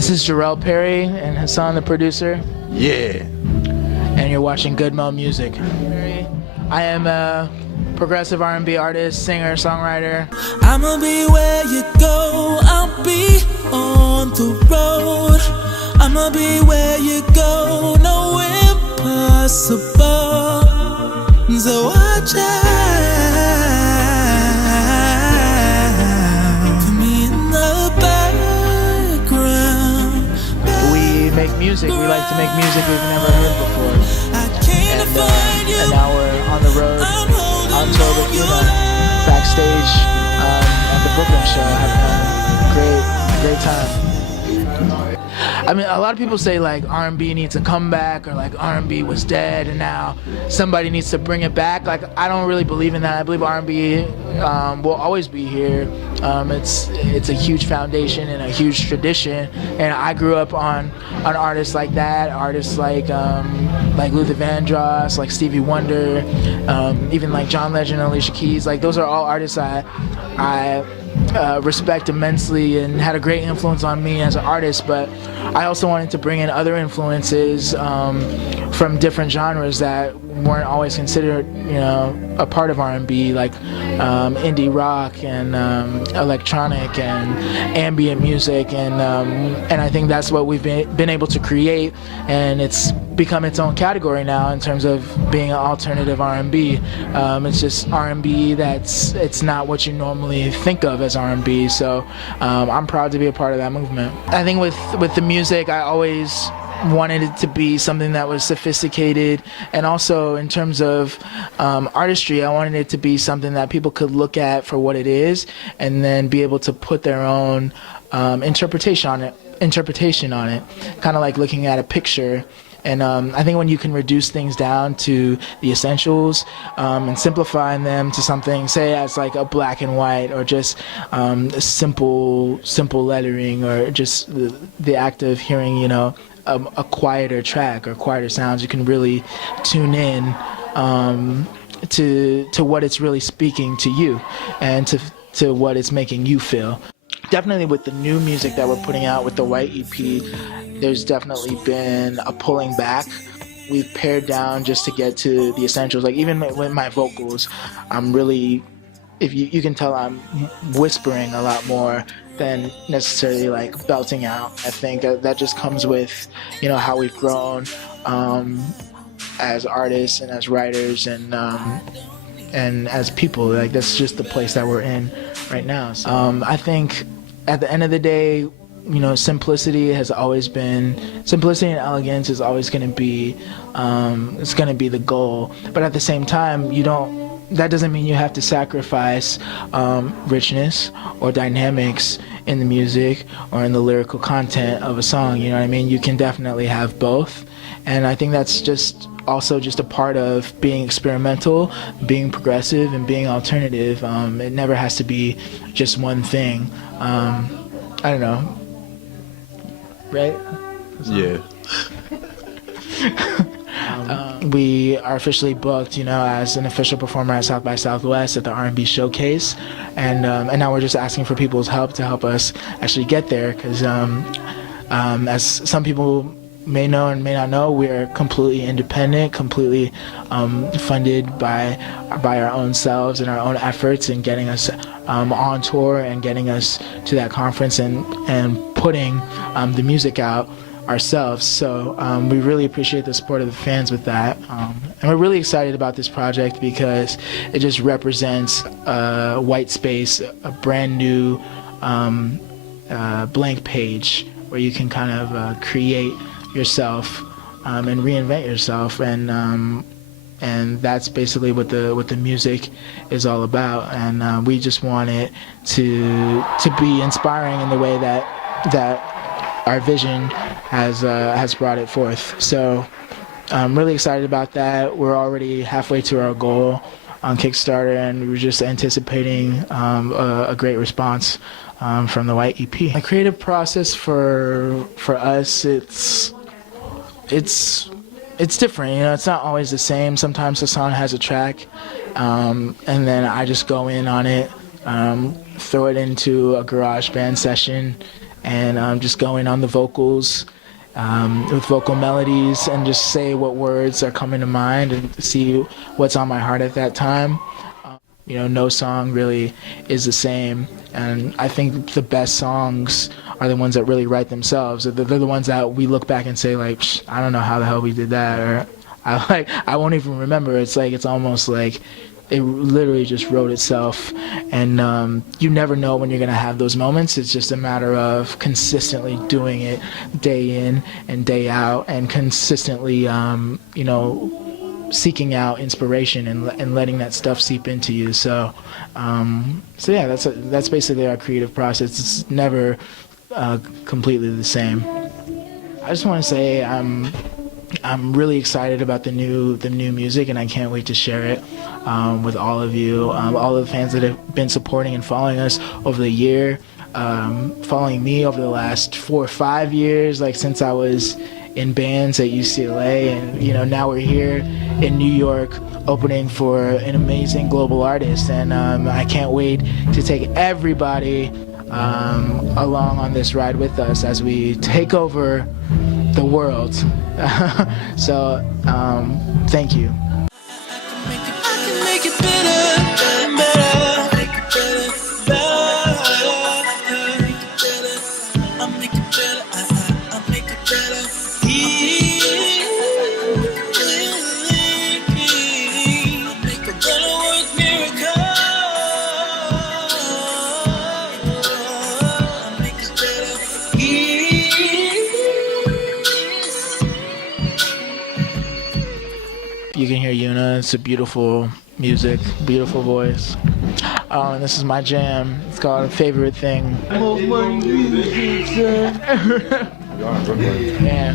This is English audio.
This is Jarell Perry and Hassan, the producer. Yeah. And you're watching Good Mo Music. I am a progressive R&B artist, singer, songwriter. I'ma be where you go, I'll be on the road. I'ma be where you go, no impossible. So watch out for me in the background. We make music, we like to make music we've never heard before. And now we're on the road, on tour with backstage at the Brooklyn show, having a great time. I mean, a lot of people say like R&B needs a comeback, or like R&B was dead and now somebody needs to bring it back. Like, I don't really believe in that. I believe R&B will always be here. It's a huge foundation and a huge tradition, and I grew up on artists like that, artists like Luther Vandross, like Stevie Wonder, even like John Legend, Alicia Keys. Like, those are all artists I respect immensely and had a great influence on me as an artist. But I also wanted to bring in other influences from different genres that weren't always considered, a part of R&B, like indie rock and electronic and ambient music, and I think that's what we've been able to create, and it's become its own category now in terms of being an alternative R&B. It's just R&B it's not what you normally think of as R&B, so I'm proud to be a part of that movement. I think with the music, I always wanted it to be something that was sophisticated, and also in terms of artistry, I wanted it to be something that people could look at for what it is and then be able to put their own interpretation on it, kind of like looking at a picture. And I think when you can reduce things down to the essentials and simplifying them to something, say as like a black and white, or just simple lettering, or just the act of hearing, a quieter track or quieter sounds, you can really tune in to what it's really speaking to you and to what it's making you feel. Definitely with the new music that we're putting out with the White EP, there's definitely been a pulling back. We've pared down just to get to the essentials. Like, even with my vocals, I'm really, if you can tell, I'm whispering a lot more than necessarily like belting out. I think that just comes with, how we've grown as artists and as writers and as people. Like, that's just the place that we're in right now. So I think at the end of the day, simplicity and elegance is always going to be, it's going to be the goal. But at the same time, that doesn't mean you have to sacrifice richness or dynamics in the music or in the lyrical content of a song. You know what I mean? You can definitely have both. And I think that's just a part of being experimental, being progressive, and being alternative. It never has to be just one thing. I don't know. Right? Yeah. We are officially booked, as an official performer at South by Southwest at the R&B Showcase, and now we're just asking for people's help to help us actually get there, because as some people may know and may not know, we are completely independent, completely funded by our own selves and our own efforts in getting us on tour and getting us to that conference and putting the music out ourselves. So we really appreciate the support of the fans with that, and we're really excited about this project because it just represents a white space, a brand new blank page where you can kind of create yourself and reinvent yourself, and that's basically what the music is all about. And we just want it to be inspiring in the way that our vision has brought it forth. So I'm really excited about that. We're already halfway to our goal on Kickstarter, and we're just anticipating a great response from the White EP. The creative process for us, it's different. It's not always the same. Sometimes Hassan has a track, and then I just go in on it, throw it into a garage band session, and just go in on the vocals with vocal melodies and just say what words are coming to mind and see what's on my heart at that time. No song really is the same, and I think the best songs are the ones that really write themselves. They're the ones that we look back and say, like, I don't know how the hell we did that, or I won't even remember. It's almost like it literally just wrote itself, and you never know when you're gonna have those moments. It's just a matter of consistently doing it day in and day out, and consistently seeking out inspiration and letting that stuff seep into you. So yeah, that's basically our creative process. It's never completely the same. I just want to say I'm really excited about the new music, and I can't wait to share it with all of you, all of the fans that have been supporting and following us over the year, following me over the last 4 or 5 years, like since I was in bands at UCLA, and now we're here in New York opening for an amazing global artist, and I can't wait to take everybody along on this ride with us as we take over the world. So thank you. I can make it better, better, make it better, better, make it better. I'll make it better, I'll make it better. I'll make a better work miracle. I'll make it better. You can hear Yuna. It's a beautiful music, beautiful voice. And this is my jam. It's called Favorite Thing. Yeah.